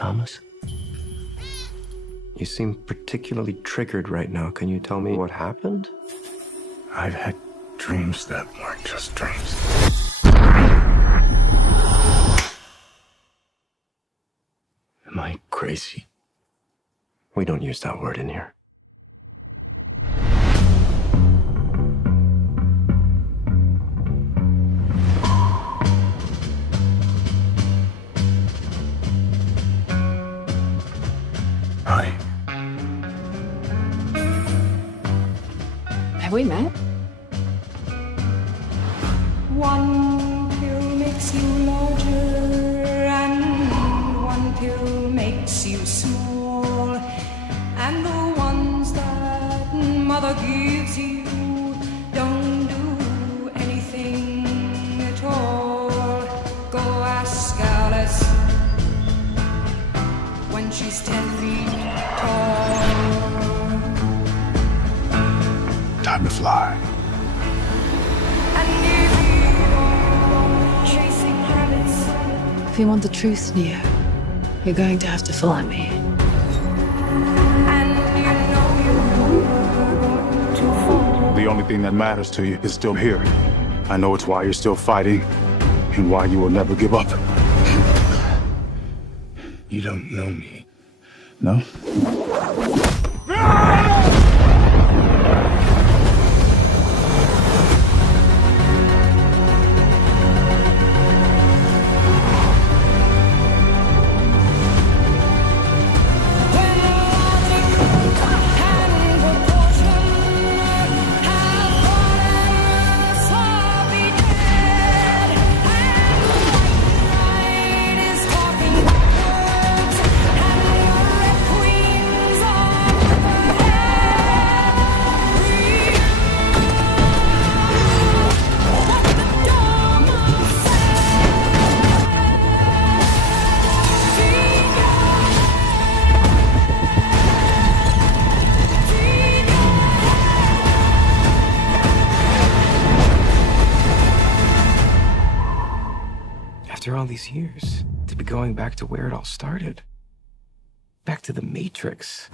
Thomas? You seem particularly triggered right now. Can you tell me what happened? I've had dreams that weren't just dreams. Am I crazy? We don't use that word in here. Hi. Have we met? One pill makes you larger and one pill makes you small, and the ones that mother gives you don't do anything at all. Go ask Alice when she's 10 feet tall. Time to fly. If you want the truth, Neo, you're going to have to follow me. The only thing that matters to you is still here. I know it's why you're still fighting and why you will never give up. You don't know me. No? After all these years, to be going back to where it all started. Back to the Matrix.